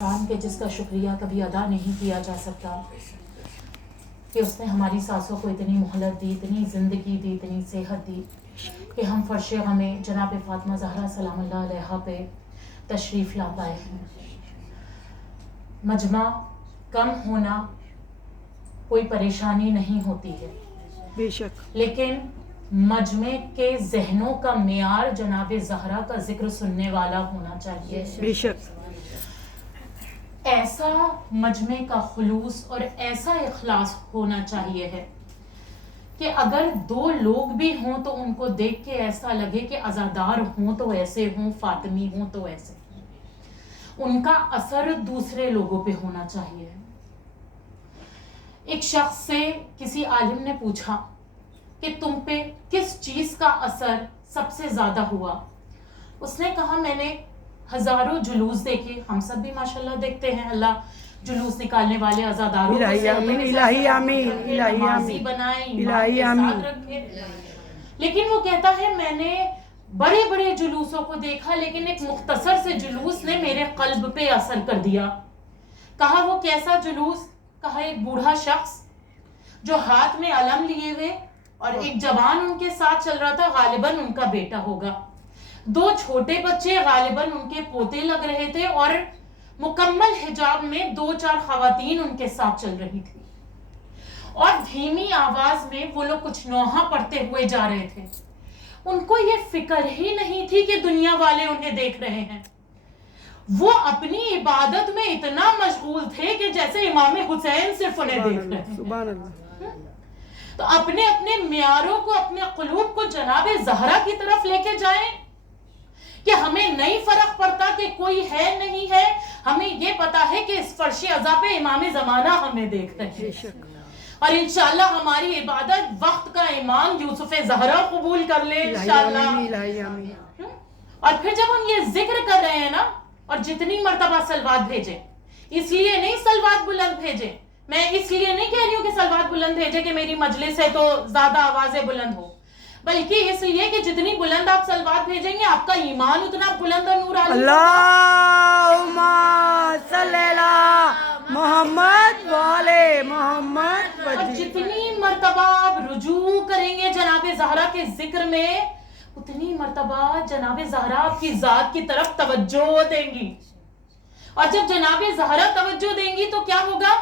انسان کے جس کا شکریہ کبھی ادا نہیں کیا جا سکتا کہ اس نے ہماری سانسوں کو اتنی مہلت دی، اتنی زندگی دی، اتنی صحت دی کہ ہم فرش غمیں جناب فاطمہ زہرا سلام اللہ علیہا پہ تشریف لا پائے ہیں۔ مجمع کم ہونا کوئی پریشانی نہیں ہوتی ہے، بے شک، لیکن مجمع کے ذہنوں کا معیار جناب زہرا کا ذکر سننے والا ہونا چاہیے۔ بے شک، ایسا مجمع کا خلوص اور ایسا اخلاص ہونا چاہیے ہے کہ اگر دو لوگ بھی ہوں تو ان کو دیکھ کے ایسا لگے کہ عزادار ہوں تو ایسے ہوں، فاطمی ہوں تو ایسے ہوں۔ ان کا اثر دوسرے لوگوں پہ ہونا چاہیے۔ ایک شخص سے کسی عالم نے پوچھا کہ تم پہ کس چیز کا اثر سب سے زیادہ ہوا؟ اس نے کہا میں نے ہزاروں جلوس دیکھے، ہم سب بھی ماشاءاللہ دیکھتے ہیں، اللہ جلوس نکالنے والے عزاداروں کو الہی آمین، الہی آمین، الہی نمازی آمین، بنائیں، ایمان الہی کے آمین۔ ساتھ رکھے۔ لیکن وہ کہتا ہے میں نے بڑے بڑے جلوسوں کو دیکھا لیکن ایک مختصر سے جلوس نے میرے قلب پہ اثر کر دیا۔ کہا وہ کیسا جلوس؟ کہا ایک بوڑھا شخص جو ہاتھ میں علم لیے ہوئے اور ایک جوان ان کے ساتھ چل رہا تھا، غالباً ان کا بیٹا ہوگا۔ دو چھوٹے بچے غالباً ان کے پوتے لگ رہے تھے اور مکمل حجاب میں دو چار خواتین ان کے ساتھ چل رہی تھی، اور دھیمی آواز میں وہ لوگ کچھ نوحہ پڑھتے ہوئے جا رہے تھے۔ ان کو یہ فکر ہی نہیں تھی کہ دنیا والے انہیں دیکھ رہے ہیں۔ وہ اپنی عبادت میں اتنا مشغول تھے کہ جیسے امام حسین صرف انہیں دیکھ رہے ہیں۔ سبحان اللہ۔ تو اپنے اپنے معیاروں کو، اپنے قلوب کو جناب زہرا کی طرف لے کے جائیں کہ ہمیں نہیں فرق پڑتا کہ کوئی ہے نہیں ہے، ہمیں یہ پتا ہے کہ اس فرش عزا پہ امام زمانہ ہمیں دیکھ رہے ہیں، اور انشاءاللہ ہماری عبادت وقت کا امام یوسف زہرا قبول کر لے انشاءاللہ۔ الہی آمین۔ اور پھر جب ہم یہ ذکر کر رہے ہیں نا، اور جتنی مرتبہ سلوات بھیجیں، اس لیے نہیں سلوات بلند بھیجیں، میں اس لیے نہیں کہہ رہی ہوں کہ سلوات بلند بھیجیں کہ میری مجلس ہے تو زیادہ آوازیں بلند ہو، بلکہ اس لیے کہ جتنی بلند آپ سلوات بھیجیں گے آپ کا ایمان اتنا بلند اور نورانی ہوگا۔ اللہم صلی علی محمد وعلی محمد۔ اور جتنی مرتبہ آپ رجوع کریں گے جناب زہرا کے ذکر میں، اتنی مرتبہ جناب زہرا آپ کی ذات کی طرف توجہ دیں گی، اور جب جناب زہرا توجہ دیں گی تو کیا ہوگا؟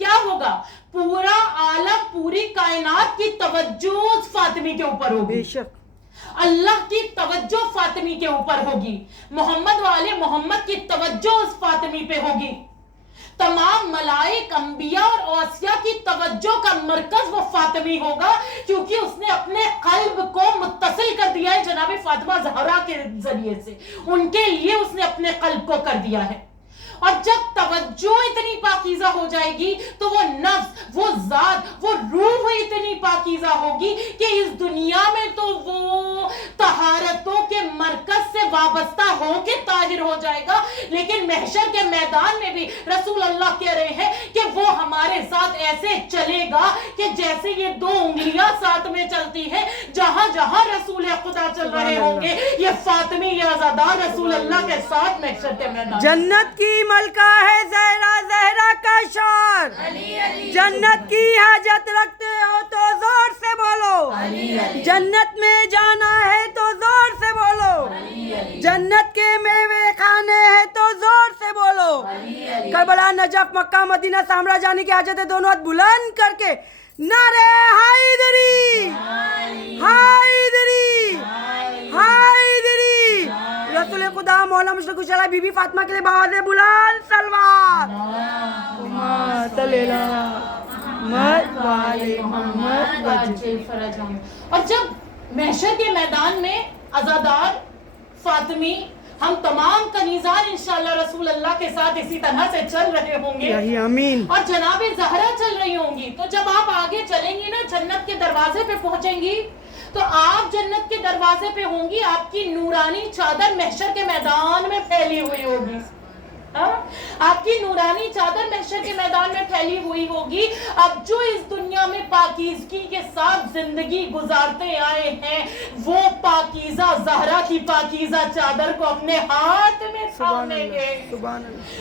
کیا ہوگا؟ پورا عالم، پوری کائنات کی توجہ فاطمی کے اوپر ہوگی، بے شک، اللہ کی توجہ فاطمی کے اوپر ہوگی، محمد والے محمد کی توجہ اس فاطمی پہ ہوگی، تمام ملائک، انبیاء اور اوصیاء کی توجہ کا مرکز وہ فاطمی ہوگا، کیونکہ اس نے اپنے قلب کو متصل کر دیا ہے جناب فاطمہ زہرا کے ذریعے سے، ان کے لیے اس نے اپنے قلب کو کر دیا ہے۔ اور جب توجہ اتنی پاکیزہ ہو جائے گی تو وہ نفس، وہ ذات، وہ روح اتنی پاکیزہ ہوگی کہ اس دنیا میں تو وہ طہارتوں کے مرکز سے وابستہ ہو کے طاہر ہو جائے گا، لیکن محشر کے میدان میں بھی رسول اللہ کہہ رہے ہیں کہ وہ ہمارے ساتھ ایسے چلے گا کہ جیسے یہ دو انگلیاں ساتھ میں چلتی ہیں، جہاں جہاں رسول خدا چل رہے ہوں گے یہ فاطمی، یہ عزادار رسول اللہ کے ساتھ محشر کے میدان۔ جنت کی ملکہ ہے زہرا، زہرا کا شان، جنت کی حاجت رکھتے ہو تو زور سے بولو، جنت میں جانا ہے تو زور سے بولو، جنت کے میوے کھانے ہیں تو زور سے بولو، کربلا، نجف، مکہ، مدینہ، سامرا جانے کی حاجت ہے، دونوں ہاتھ بلند کر کے نعرے حیدری، حیدری، حیدری۔ رسول خدا مولا مشرق الشرع بی بی فاطمہ کے لیے بآواز بلند سلوات، اور جب محشر کے میدان میں عزادار، فاطمی، ہم تمام کنیزان انشاءاللہ رسول اللہ کے ساتھ اسی طرح سے چل رہے ہوں گے، الہی آمین، اور جناب زہرا چل رہی ہوں گی، تو جب آپ آگے چلیں گی نا، جنت کے دروازے پہ پہنچیں گی تو آپ جنت کے دروازے پہ ہوں گی، آپ کی نورانی چادر محشر کے میدان میں پھیلی ہوئی ہوگی، آپ کی ایسی نورانی چادر محشر کے میدان میں پھیلی ہوئی ہوگی. اب جو اس دنیا میں پاکیزگی کے ساتھ زندگی گزارتے آئے ہیں وہ پاکیزہ زہرا کی پاکیزہ چادر کو اپنے ہاتھ میں تھامیں گے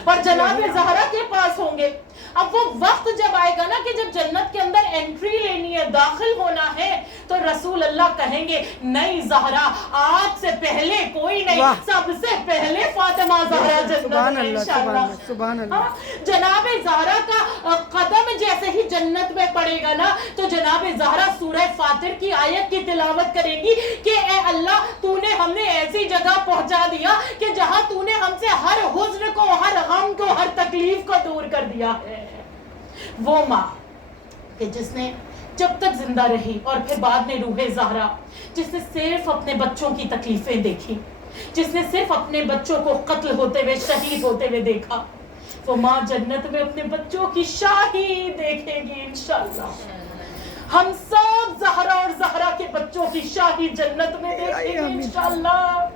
اور جناب زہرا کے پاس ہوں گے. اب وہ وقت جب آئے گا نا کہ جب جنت کے اندر انٹری لینی ہے, داخل ہونا ہے, تو رسول اللہ کہیں گے نہیں زہرا, آج سے پہلے کوئی نہیں, سب سے پہلے فاطمہ زہرا جنت میں انشاءاللہ. سبحان اللہ. جناب زہرا کا قدم جیسے ہی جنت میں پڑے گا نا تو جناب زہرا سورہ فاتر کی آیت کی تلاوت کریں گی کہ اے اللہ تو نے ہم نے ایسی جگہ پہنچا دیا کہ جہاں تو نے ہم سے ہر حزن کو, ہر غم کو, ہر تکلیف کو دور کر دیا ہے. وہ ماں کہ جس نے جب تک زندہ رہی اور پھر بعد میں روح زہرا, جس نے صرف اپنے بچوں کی تکلیفیں دیکھی, جس نے صرف اپنے بچوں کو قتل ہوتے ہوئے, شہید ہوتے ہوئے دیکھا, وہ ماں جنت میں اپنے بچوں کی شاہی دیکھے گی انشاءاللہ. ہم سب زہرا اور زہرا کے بچوں کی شاہی جنت میں دیکھیں گے انشاءاللہ.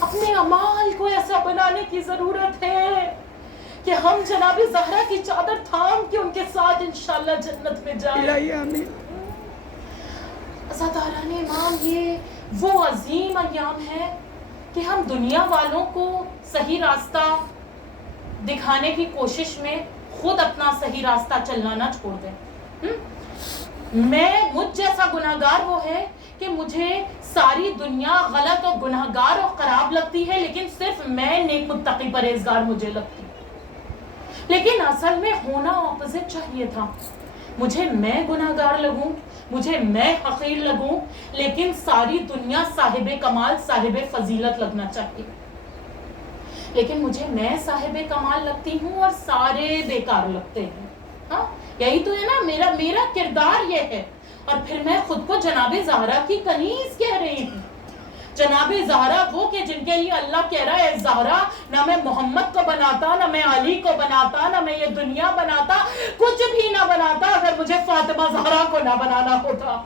اپنے اعمال کو ایسا بنانے کی ضرورت ہے کہ ہم جناب زہرا کی چادر تھام کے ان کے ساتھ انشاءاللہ جنت میں جائیں. عزاداران امام, یہ وہ عظیم ایام ہے کہ ہم دنیا والوں کو صحیح راستہ دکھانے کی کوشش میں خود اپنا صحیح راستہ چلنا نہ چھوڑ دیں. مجھ جیسا گناہگار وہ ہے کہ مجھے ساری دنیا غلط اور گناہگار اور خراب لگتی ہے, لیکن صرف میں نیک متقی پرہیزگار مجھے لگتی. لیکن اصل میں ہونا اپوزٹ چاہیے تھا. مجھے میں گناہگار لگوں, مجھے میں حقیر لگوں, لیکن ساری دنیا صاحب کمال, صاحب فضیلت لگنا چاہیے. لیکن مجھے میں صاحب کمال لگتی ہوں اور سارے بیکار لگتے ہیں. ہاں یہی تو ہے نا, میرا کردار یہ ہے. اور پھر میں خود کو جناب زہرا کی کنیز کہہ رہی ہوں. جناب زہرا وہ کہ جن کے لیے اللہ کہہ رہا ہے زہرا نہ میں محمد کو بناتا, نہ میں علی کو بناتا, نہ میں یہ دنیا بناتا, کچھ بھی نہ بناتا اگر مجھے فاطمہ زہرا کو نہ بنانا ہوتا.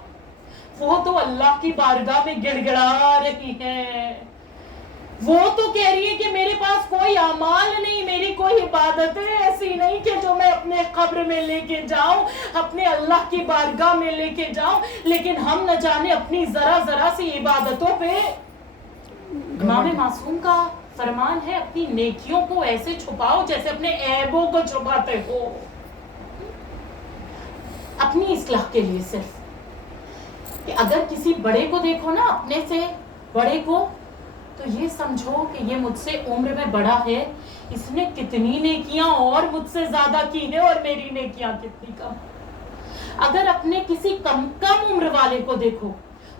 وہ تو اللہ کی بارگاہ میں گڑ گڑا رہی ہے. وہ تو کہہ رہی ہے کہ میرے پاس کوئی اعمال نہیں, میری کوئی عبادتیں ایسی نہیں کہ جو میں اپنے قبر میں لے کے جاؤں, اپنے اللہ کی بارگاہ میں لے کے جاؤں. لیکن ہم نہ جانے اپنی ذرا ذرا سی عبادتوں پہ. امام معصوم کا فرمان ہے اپنی نیکیوں کو ایسے چھپاؤ جیسے اپنے عیبوں کو چھپاتے ہو. اپنی اصلاح کے لیے صرف کہ اگر کسی بڑے کو دیکھو نا, اپنے سے بڑے کو, تو یہ سمجھو کہ یہ مجھ سے عمر میں بڑا ہے, اس نے کتنی نیکیاں اور مجھ سے زیادہ کی ہیں اور میری نیکیاں کتنی کم. اگر اپنے کسی کم عمر والے کو دیکھو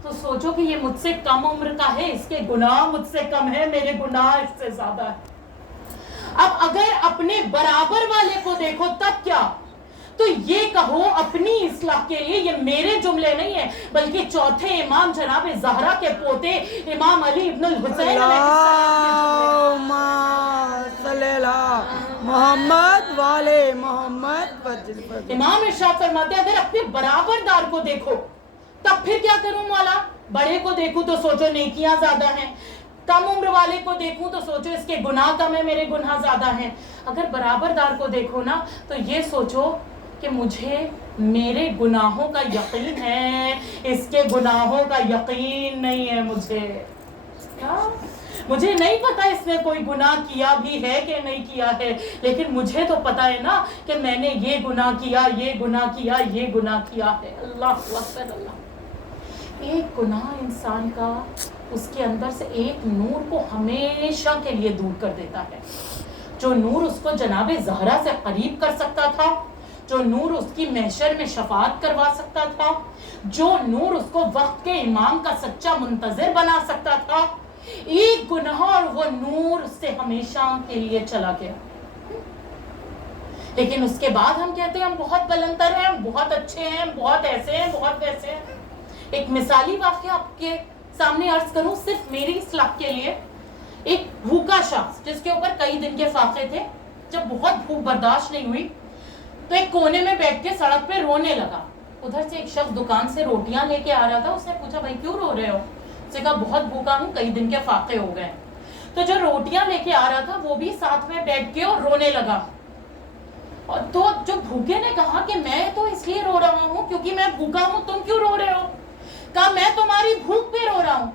تو سوچو کہ یہ مجھ سے کم عمر کا ہے, اس کے گناہ مجھ سے کم ہے, میرے گناہ اس سے زیادہ ہے. اب اگر اپنے برابر والے کو دیکھو تب کیا, تو یہ کہو اپنی اصلاح کے لیے, یہ میرے جملے نہیں ہیں بلکہ چوتھے امام جناب زہرا کے پوتے امام علی ابن الحسین محمد والے محمد. امام ارشاد فرماتے ہیں اگر اپنے برابر دار کو دیکھو تب پھر کیا کروں مولا. بڑے کو دیکھوں تو سوچو نیکیاں زیادہ ہیں, کم عمر والے کو دیکھوں تو سوچو اس کے گناہ کم ہے, میرے گناہ زیادہ ہیں. اگر برابر دار کو دیکھو نا تو یہ سوچو کہ مجھے میرے گناہوں کا یقین ہے, اس کے گناہوں کا یقین نہیں ہے. مجھے نہیں پتا اس نے کوئی گناہ کیا بھی ہے کہ نہیں کیا ہے, لیکن مجھے تو پتا ہے نا کہ میں نے یہ گناہ کیا, یہ گناہ کیا, یہ گناہ کیا ہے. اللہ اکبر. اللہ, ایک گناہ انسان کا اس کے اندر سے ایک نور کو ہمیشہ کے لیے دور کر دیتا ہے. جو نور اس کو جناب زہرا سے قریب کر سکتا تھا, جو نور اس کی محشر میں شفاعت کروا سکتا تھا, جو نور اس کو وقت کے امام کا سچا منتظر بنا سکتا تھا, ایک گناہ اور وہ نور اس سے ہمیشہ کے لیے چلا گیا. لیکن اس کے بعد ہم کہتے ہیں ہم بہت بلندر ہیں, ہم بہت اچھے ہیں, بہت ایسے ہیں, بہت ویسے ہیں. ایک مثالی واقعہ آپ کے سامنے عرض کروں صرف میری اصلاح کے لیے. ایک بھوکا شخص جس کے اوپر کئی دن کے فاقے تھے, جب بہت بھوک برداشت نہیں ہوئی تو ایک کونے میں بیٹھ کے سڑک پہ رونے لگا. ادھر سے ایک شخص دکان سے روٹیاں لے کے آ رہا تھا. اس نے پوچھا بھائی کیوں رو رہے ہو؟ اس نے کہا بہت بھوکا ہوں, کئی دن کے فاقے ہو گئے. تو جو روٹیاں لے کے آ رہا تھا وہ بھی ساتھ میں بیٹھ کے اور رونے لگا. اور تو جو بھوکے نے کہا کہ میں تو اس لیے رو رہا ہوں کیونکہ میں بھوکا ہوں, تم کیوں رو رہے ہو؟ کہا میں تمہاری بھوک پہ رو رہا ہوں.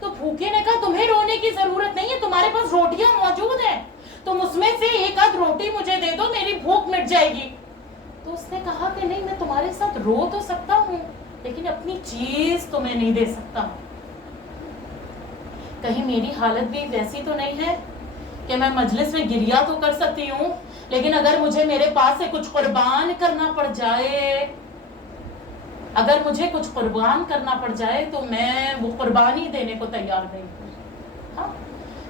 تو بھوکے نے کہا تمہیں رونے کی ضرورت نہیں ہے, تمہارے پاس روٹیاں موجود ہیں, تم اس میں سے ایک آدھ روٹی مجھے دے دو, میری بھوک مٹ جائے گی. تو اس نے کہا کہ نہیں, میں تمہارے ساتھ رو تو سکتا ہوں لیکن اپنی چیز تمہیں نہیں دے سکتا. کہیں میری حالت بھی ویسی تو نہیں ہے کہ میں مجلس میں گریا تو کر سکتی ہوں لیکن اگر مجھے میرے پاس سے کچھ قربان کرنا پڑ جائے, اگر مجھے کچھ قربان کرنا پڑ جائے تو میں وہ قربانی دینے کو تیار نہیں ہوں. ہاں,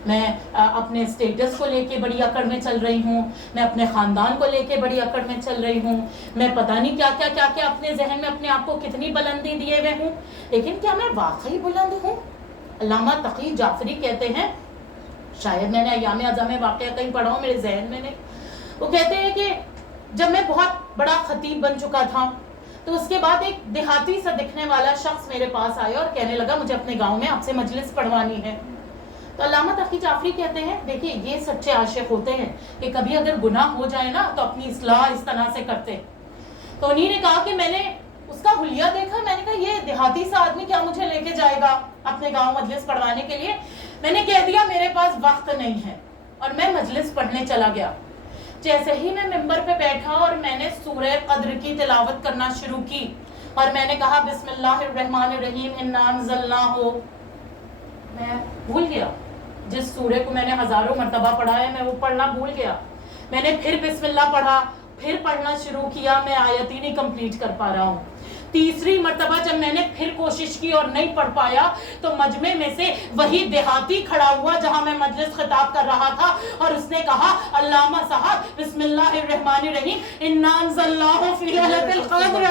میں اپنے اسٹیٹس کو لے کے بڑی اکڑ میں چل رہی ہوں, میں اپنے خاندان کو لے کے بڑی اکڑ میں چل رہی ہوں, میں پتہ نہیں کیا کیا اپنے ذہن میں اپنے آپ کو کتنی بلندی دیے ہوئے ہوں, لیکن کیا میں واقعی بلند ہوں؟ علامہ تقی جعفری کہتے ہیں, شاید میں نے ایام ازاں میں واقعہ کہیں پڑھا ہوں, میرے ذہن میں نہیں, وہ کہتے ہیں کہ جب میں بہت بڑا خطیب بن چکا تھا تو اس کے بعد ایک دیہاتی سا دکھنے والا شخص میرے پاس آیا اور کہنے لگا مجھے اپنے گاؤں میں آپ سے مجلس پڑھوانی ہے. تو علامہ تقی جعفری کہتے ہیں دیکھیے یہ سچے عاشق ہوتے ہیں کہ کبھی اگر گناہ ہو جائے نا تو اپنی اصلاح اس طرح سے کرتے. تو انہی نے کہا کہ میں نے اس کا حلیہ دیکھا, میں نے کہا یہ دیہاتی سا آدمی کیا مجھے لے کے جائے گا اپنے گاؤں مجلس پڑھوانے کے لیے. میں نے کہہ دیا میرے پاس وقت نہیں ہے اور میں مجلس پڑھنے چلا گیا. جیسے ہی میں ممبر پہ بیٹھا اور میں نے سورہ قدر کی تلاوت کرنا شروع کی اور میں نے کہا بسم اللہ الرحمن الرحیم انا انزلناہ, میں بھول گیا جس سورے کو میں نے ہزاروں مرتبہ پڑھا ہے میں وہ پڑھنا بھول گیا. میں نے پھر بسم اللہ پڑھا, پھر پڑھنا شروع کیا, میں آیت ہی نہیں کمپلیٹ کر پا رہا ہوں. تیسری مرتبہ جب میں نے پھر کوشش کی اور نہیں پڑھ پایا تو مجمع میں سے وہی دیہاتی کھڑا ہوا جہاں میں مجلس خطاب کر رہا تھا اور اس نے کہا علامہ صاحب بسم اللہ الرحمن الرحیم انا انزلناہ فی لیلۃ القدر.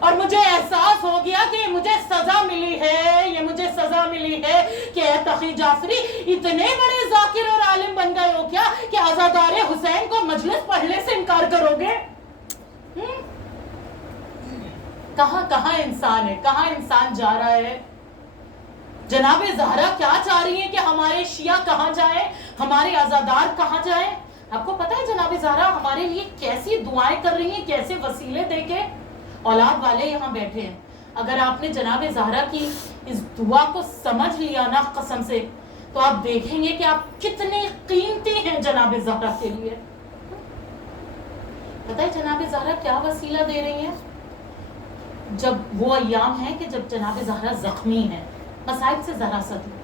اور مجھے احساس ہو گیا کہ مجھے سزا ملی ہے, یہ مجھے سزا ملی ہے کہ اے تقی جعفری اتنے بڑے ذاکر اور عالم بن گئے ہو کیا کہ عزادار حسین کو مجلس پڑھنے سے انکار کرو گے؟ کہاں انسان ہے, کہاں انسان جا رہا ہے؟ جناب زہرا کیا چاہ رہی ہے کہ ہمارے شیعہ کہاں جائیں, ہمارے عزادار کہاں جائیں؟ آپ کو پتا ہے جناب زہرا ہمارے لیے کیسی دعائیں کر رہی ہیں, کیسے وسیلے دے کے. اولاد والے یہاں بیٹھے ہیں, اگر آپ نے جناب زہرا کی اس دعا کو سمجھ لیا نا قسم سے تو آپ دیکھیں گے کہ آپ کتنے قیمتی ہیں جناب زہرا کے لیے. پتہ ہے جناب زہرا کیا وسیلہ دے رہی ہیں؟ جب وہ ایام ہے کہ جب جناب زہرا زخمی ہے, مسائب سے ذرا سا دور,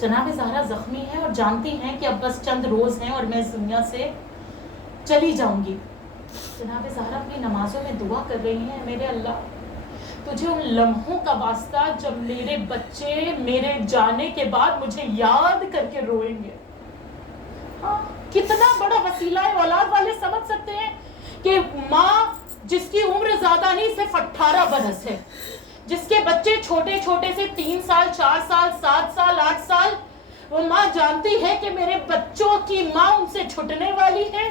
جناب زہرا زخمی ہے اور جانتی ہیں کہ اب بس چند روز ہیں اور میں اس دنیا سے چلی جاؤں گی. جناب زہرا اپنی نمازوں میں دعا کر رہی ہیں, میرے اللہ تجھے ان لمحوں کا واسطہ جب میرے بچے میرے جانے کے بعد مجھے یاد کر کے روئیں گے. ہاں, کتنا بڑا وسیلہ ہے. اولاد والے سمجھ سکتے ہیں کہ ماں جس کی عمر زیادہ نہیں صرف 18 برس ہے, جس کے بچے چھوٹے چھوٹے سے 3 سال 4 سال 7 سال 8 سال, وہ ماں جانتی ہے کہ میرے بچوں کی ماں ان سے چھٹنے والی ہے,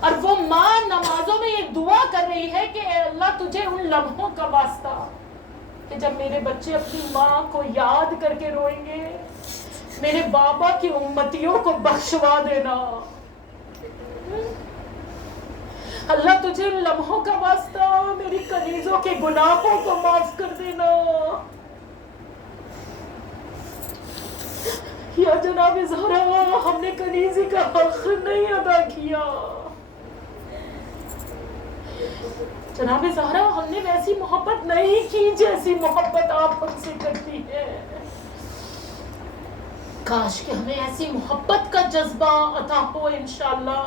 اور وہ ماں نمازوں میں یہ دعا کر رہی ہے کہ اے اللہ تجھے ان لمحوں کا واسطہ کہ جب میرے بچے اپنی ماں کو یاد کر کے روئیں گے, میرے بابا کی امتیوں کو بخشوا دینا. اللہ تجھے ان لمحوں کا واسطہ میری کنیزوں کے گناہوں کو معاف کر دینا. یا جناب زہرا ہم نے کنیزی کا حق نہیں ادا کیا. جناب زہرا ہم نے ویسی محبت نہیں کی جیسی محبت آپ ہم سے کرتی ہے. کاش کہ ہمیں ایسی محبت کا جذبہ عطا ہو انشاءاللہ.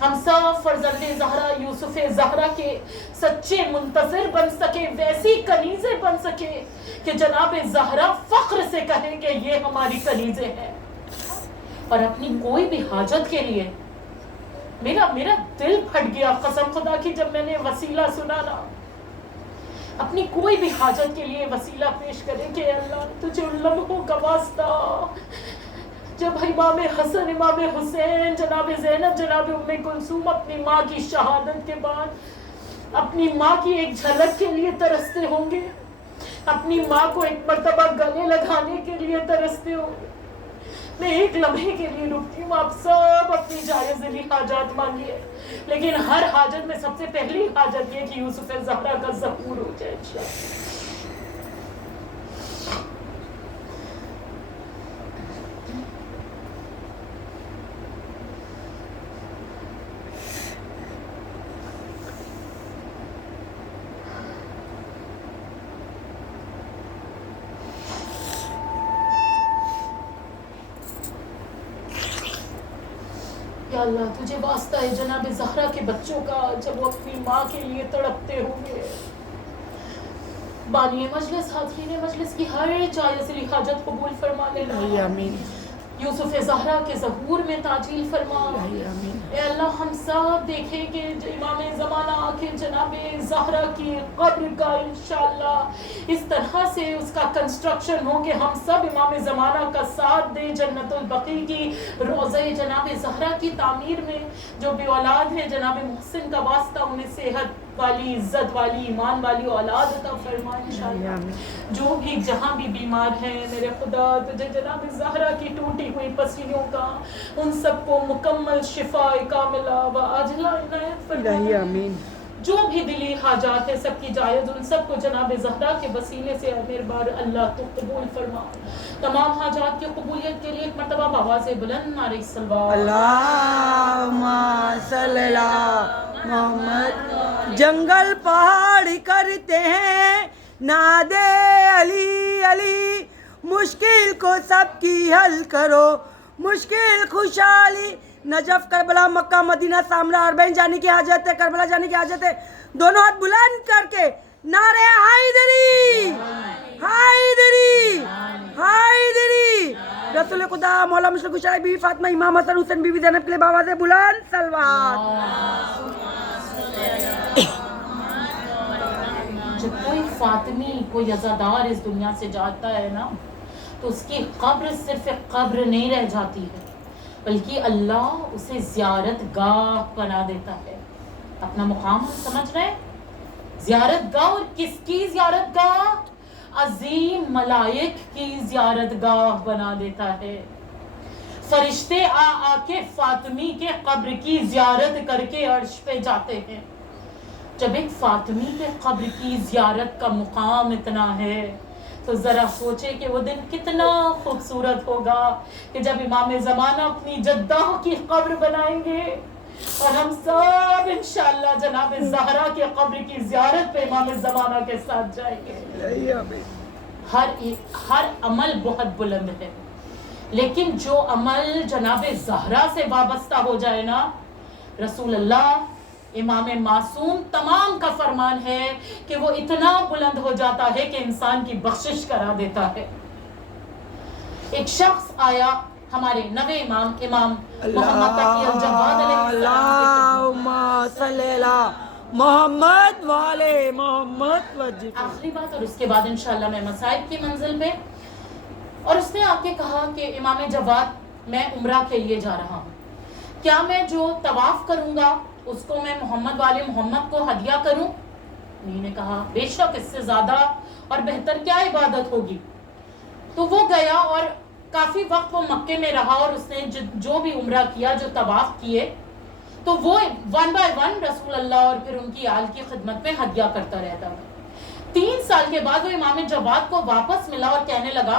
ہم سب فرزند زہرا یوسف زہرا کے سچے منتظر بن سکے, ویسی کنیزیں بن سکے کہ جناب زہرا فخر سے کہیں کہ یہ ہماری کنیزیں ہیں. اور اپنی کوئی بھی حاجت کے لیے میرا دل پھٹ گیا قسم خدا کی جب میں نے وسیلہ سنا نا. اپنی کوئی بھی حاجت کے لیے وسیلہ پیش کرے کہ اللہ تجھے ان لمحوں کا واسطہ جب امام حسن امام حسین جناب زینب جناب ام کلثوم اپنی ماں کی شہادت کے بعد اپنی ماں کی ایک جھلک کے لیے ترستے ہوں گے, اپنی ماں کو ایک مرتبہ گلے لگانے کے لیے ترستے ہو. میں ایک لمحے کے لیے رکتی ہوں. آپ سب اپنی جائز دلی حاجات مانگیے, لیکن ہر حاجت میں سب سے پہلی حاجت یہ کہ یوسف زہرا کا ظہور ہو جائے انشاءاللہ. یا اللہ تجھے واسطہ ہے جناب زہرا کے بچوں کا, جب وہ اپنی ماں کے لیے تڑپتے ہوں گے. بانی مجلس, حاضرین مجلس کی ہر جائز لی حاجت قبول فرمانے لگا. آمین. یوسف زہرا کے ظہور میں تعجیل فرما. اے اللہ ہم سب دیکھیں کہ امام زمانہ آ کے جناب زہرا کی قبر کا انشاءاللہ اس طرح سے اس کا کنسٹرکشن ہو کہ ہم سب امام زمانہ کا ساتھ دیں. جنت البقیع کی روضہ جناب زہرا کی تعمیر میں جو بے اولاد ہیں جناب محسن کا واسطہ انہیں صحت والی, عزت والی, ایمان والی اولاد عطا فرما انشاءاللہ. جو بھی جہاں بھی بیمار ہیں میرے خدا تجھے جناب زہرا کی ٹوٹی ہوئی پسلیوں کا ان سب کو مکمل شفا کاملہ و عاجلہ عنایت فرما. آمین. جو بھی دلی حاجات ہے سب کی جائز ان سب کو جناب زہرا کے وسیلے سے مہربان اللہ تو قبول فرما. تمام حاجات کی قبولیت کے لیے ایک مرتبہ بآواز بلند نعرہ صلوات. اللہم صلی اللہ محمد. جنگل پہاڑ کرتے ہیں نادے علی علی, مشکل کو سب کی حل کرو, مشکل خوشحالی. نجف کربلا مکہ مدینہ سامرا اربعین جانے کی حاجت ہے, کربلا جانے کی حاجت ہے. دونوں ہاتھ بلند کر کے نعرہ حیدری حیدری حیدری. رسول خدا مولا مشرق خوشحال بی فاطمہ امام حسن حسین بی زینب کے لیے بآواز بلند صلوات. جب کوئی فاطمی کوئی عزادار اس دنیا سے جاتا ہے نا تو اس کی قبر صرف ایک قبر نہیں رہ جاتی ہے بلکہ اللہ اسے زیارت گاہ بنا دیتا ہے. اپنا مقام سمجھ رہے ہیں؟ زیارت گاہ. اور کس کی زیارت گاہ؟ عظیم ملائک کی زیارت گاہ بنا دیتا ہے. فرشتے آ کے فاطمی کے قبر کی زیارت کر کے عرش پہ جاتے ہیں. جب ایک فاطمی کے قبر کی زیارت کا مقام اتنا ہے تو ذرا سوچے کہ وہ دن کتنا خوبصورت ہوگا کہ جب امام زمانہ اپنی جدہ کی قبر بنائیں گے اور ہم سب انشاءاللہ جناب زہرا کے قبر کی زیارت پہ امام زمانہ کے ساتھ جائیں گے. ہر عمل بہت بلند ہے, لیکن جو عمل جناب زہرا سے وابستہ ہو جائے نا, رسول اللہ امام معصوم تمام کا فرمان ہے کہ وہ اتنا بلند ہو جاتا ہے کہ انسان کی بخشش کرا دیتا ہے. ایک شخص آیا ہمارے نوے امام محمد تقی الجواد علیہ اللہم صلی اللہ محمد والے محمد وجہ. آخری بات اور اس کے بعد انشاءاللہ میں مصائب کی منزل پہ. اور اس نے آ کے کہا کہ امام جواد میں عمرہ کے لیے جا رہا ہوں, کیا میں جو طواف کروں گا اس کو میں محمد والے محمد کو ہدیہ کروں؟ انہوں نے کہا بے شک, اس سے زیادہ اور بہتر کیا عبادت ہوگی. تو وہ گیا اور کافی وقت وہ مکے میں رہا اور اس نے جو بھی عمرہ کیا, جو طواف کیے, تو وہ ون بائی ون رسول اللہ اور پھر ان کی آل کی خدمت میں ہدیہ کرتا رہتا تھا. 3 سال کے بعد وہ امام جواد کو واپس ملا اور کہنے لگا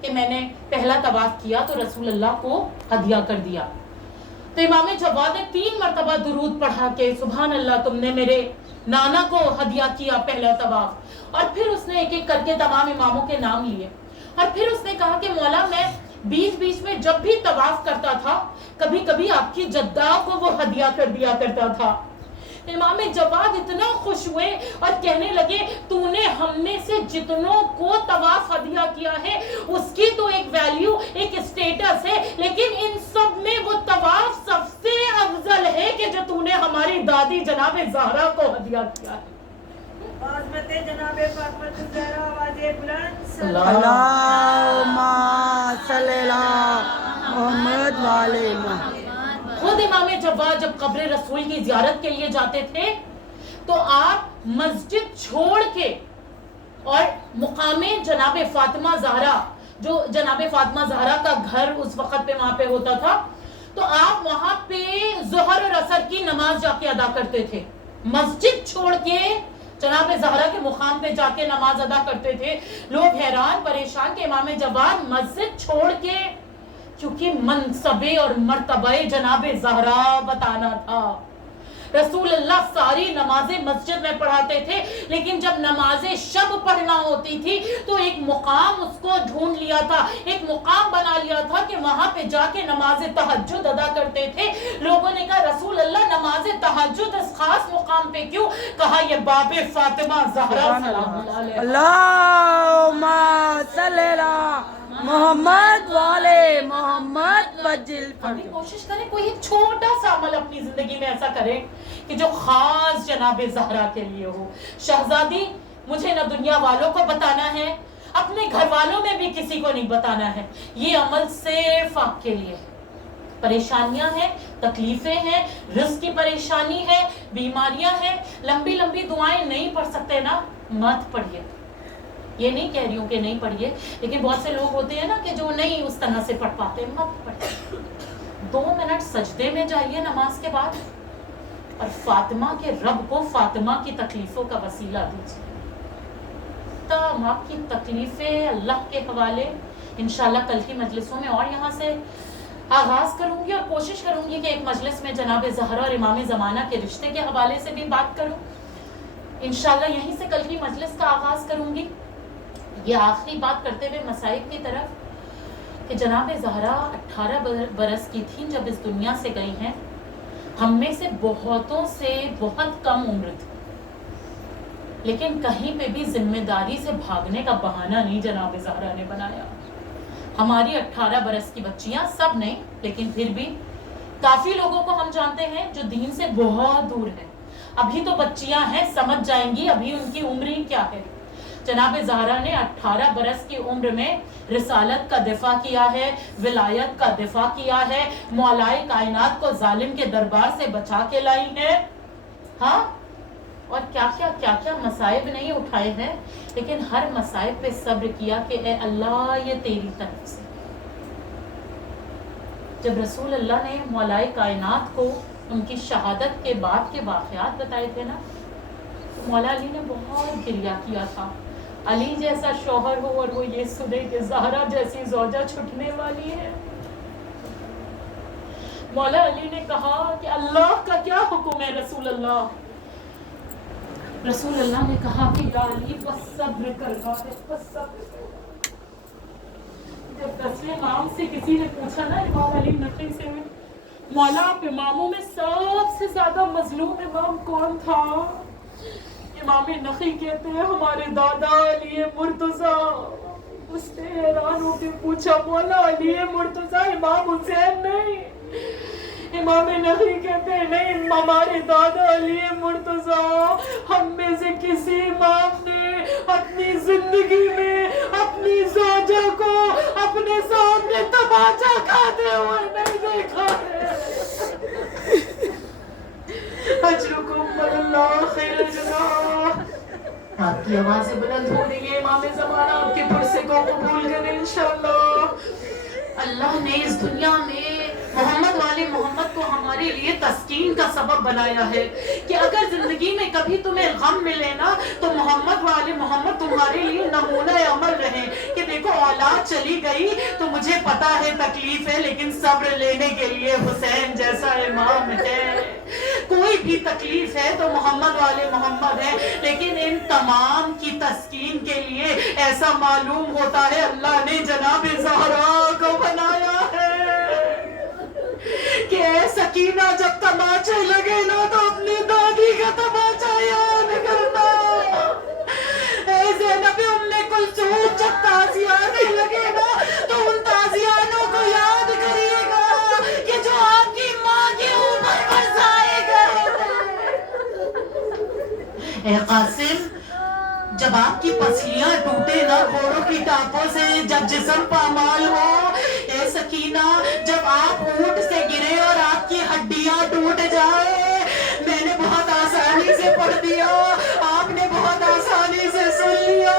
کہ میں نے پہلا طواف کیا تو رسول اللہ کو ہدیہ کر دیا. تو امام جواد نے 3 مرتبہ درود پڑھا کہ سبحان اللہ, تم نے میرے نانا کو ہدیہ کیا پہلا طواف. اور پھر اس نے ایک ایک کر کے تمام اماموں کے نام لیے اور پھر اس نے کہا کہ مولا میں بیچ بیچ میں جب بھی طواف کرتا تھا کبھی کبھی آپ کی جدہ کو وہ ہدیہ کر دیا کرتا تھا. امام جواد اتنا خوش ہوئے اور کہنے لگے تو نے ہم میں سے جتنوں کو طواف ہدیہ کیا ہے اس کی تو ایک ویلیو, ایک اسٹیٹس ہے, لیکن ان سب میں وہ طواف سب سے افضل ہے کہ جو تو نے ہماری دادی جناب زہرا کو ہدیہ کیا ہے. جناب فاطمہ الزہرا آواز بلند اللہم صلی اللہ محمد والے محمد. خود امام جواد جب قبر رسول کی زیارت کے لیے جاتے تھے تو آپ مسجد چھوڑ کے اور مقام جناب فاطمہ زہرا، جو جناب فاطمہ زہرا کا گھر اس وقت پہ وہاں پہ ہوتا تھا، تو آپ وہاں پہ ظہر اور عصر کی نماز جا کے ادا کرتے تھے. مسجد چھوڑ کے جناب زہرا کے مقام پہ جا کے نماز ادا کرتے تھے. لوگ حیران پریشان کہ امام جواد مسجد چھوڑ کے، کیونکہ منصب اور مرتبہ جناب زہرا بتانا تھا. رسول اللہ ساری نمازیں مسجد میں پڑھاتے تھے، لیکن جب نماز شب پڑھنا ہوتی تھی تو ایک مقام اس کو ڈھونڈ لیا تھا، ایک مقام بنا لیا تھا کہ وہاں پہ جا کے نماز تہجد ادا کرتے تھے. لوگوں نے کہا رسول اللہ نماز تہجد اس خاص مقام پہ کیوں؟ کہا یہ باب فاطمہ زہرا سلام اللہ علیہا. اللہم صلی علی محمد والے محمد وجل. ہم بھی کوشش کریں کوئی ایک چھوٹا سا عمل اپنی زندگی میں ایسا کریں کہ جو خاص جناب زہرا کے لیے ہو. شہزادی مجھے نہ دنیا والوں کو بتانا ہے، اپنے گھر والوں میں بھی کسی کو نہیں بتانا ہے. یہ عمل صرف آپ کے لیے ہے. پریشانیاں ہیں، تکلیفیں ہیں، رزق کی پریشانی ہے، بیماریاں ہیں، لمبی لمبی دعائیں نہیں پڑھ سکتے نا، مت پڑھیے. یہ نہیں کہہ رہی ہوں کہ نہیں پڑھیے، لیکن بہت سے لوگ ہوتے ہیں نا کہ جو نہیں اس طرح سے پڑھ پاتے. مت پڑھیے. 2 منٹ سجدے میں جائیے نماز کے بعد اور فاطمہ کے رب کو فاطمہ کی تکلیفوں کا وسیلہ دیجیے. تمام آپ کی تکلیفیں اللہ کے حوالے. انشاءاللہ کل کی مجلسوں میں اور یہاں سے آغاز کروں گی اور کوشش کروں گی کہ ایک مجلس میں جناب زہرا اور امام زمانہ کے رشتے کے حوالے سے بھی بات کروں. انشاءاللہ یہیں سے کل کی مجلس کا آغاز کروں گی. یہ آخری بات کرتے ہوئے مصائب کی طرف کہ جناب زہرا 18 برس کی تھیں جب اس دنیا سے گئی ہیں. ہم میں سے بہتوں سے بہت کم عمر تھی، لیکن کہیں پہ بھی ذمہ داری سے بھاگنے کا بہانہ نہیں جناب زہرا نے بنایا. ہماری 18 برس کی بچیاں، سب نہیں لیکن پھر بھی کافی لوگوں کو ہم جانتے ہیں جو دین سے بہت دور ہیں. ابھی تو بچیاں ہیں، سمجھ جائیں گی ابھی ان کی عمر ہی کیا ہے. جناب زہرا نے 18 برس کی عمر میں رسالت کا دفاع کیا ہے، ولایت کا دفاع کیا ہے، مولائے کائنات کو ظالم کے دربار سے بچا کے لائی ہے. ہاں، اور کیا کیا مصائب نہیں اٹھائے ہیں، لیکن ہر مصائب پہ صبر کیا کہ اے اللہ یہ تیری طرف سے. جب رسول اللہ نے مولائے کائنات کو ان کی شہادت کے بعد کے واقعات بتائے تھے نا، تو مولا علی نے بہت گریہ کیا تھا. علی جیسا شوہر ہو اور وہ یہ سنے کہ زہرا جیسی زوجہ چھٹنے والی ہے. مولا علی نے کہا کہ اللہ کا کیا حکم ہے رسول اللہ. رسول اللہ نے کہا کہ یا علی بس صبر کرنا ہے، بس صبر کرنا. جب 10ویں امام سے کسی نے پوچھا نا امام علی نقی سے، مولا آپ اماموں میں سب سے زیادہ مظلوم امام کون تھا؟ امام نقی کہتے ہیں ہمارے دادا علی مرتضیٰ. اس نے حیران ہو کے پوچھا مولا علی مرتضیٰ امام حسین نہیں؟ امام نقی کہتے ہیں نہیں، ہمارے دادا علی مرتضیٰ. ہم میں سے کسی امام نے اپنی زندگی میں اپنی زوجہ کو اپنے سامنے تماچا کھاتے ہوئے نہیں دیکھا ہے. اجرکم اللہ خیر جزا. آپ کی آوازیں بلند ہو رہی ہیں، امام زمانہ آپ کے پرسے کو قبول کریں انشاءاللہ. اللہ نے اس دنیا میں محمد والے محمد کو ہمارے لیے تسکین کا سبب بنایا ہے کہ اگر زندگی میں کبھی تمہیں غم ملے نا تو محمد والے محمد تمہارے لیے نمونہ عمل رہے کہ دیکھو اولاد چلی گئی تو مجھے پتا ہے تکلیف ہے، لیکن صبر لینے کے لیے حسین جیسا امام ہے. کوئی بھی تکلیف ہے تو محمد والے محمد ہے، لیکن ان تمام کی تسکین کے لیے ایسا معلوم ہوتا ہے اللہ نے جناب زہرا کو بنایا ہے کہ اے سکینہ جب تماچے لگے نا تو اپنی دادی کا تماچا یاد کرنا. اے زینب ام کلثوم جب تازیانے لگے نا تو ان تازیانوں کو یاد کریے گا کہ جو آپ کی ماں کی عمر برسائے گئے تھے. اے قاسم جب آپ کی پسلیاں ٹوٹے نا گھوڑوں کی ٹاپوں سے، جب جسم پامال ہو. اے سکینہ جب آپ اونٹ سے گرے اور آپ کی ہڈیاں ٹوٹ جائے. میں نے بہت آسانی سے پڑھ دیا، آپ نے بہت آسانی سے سن لیا.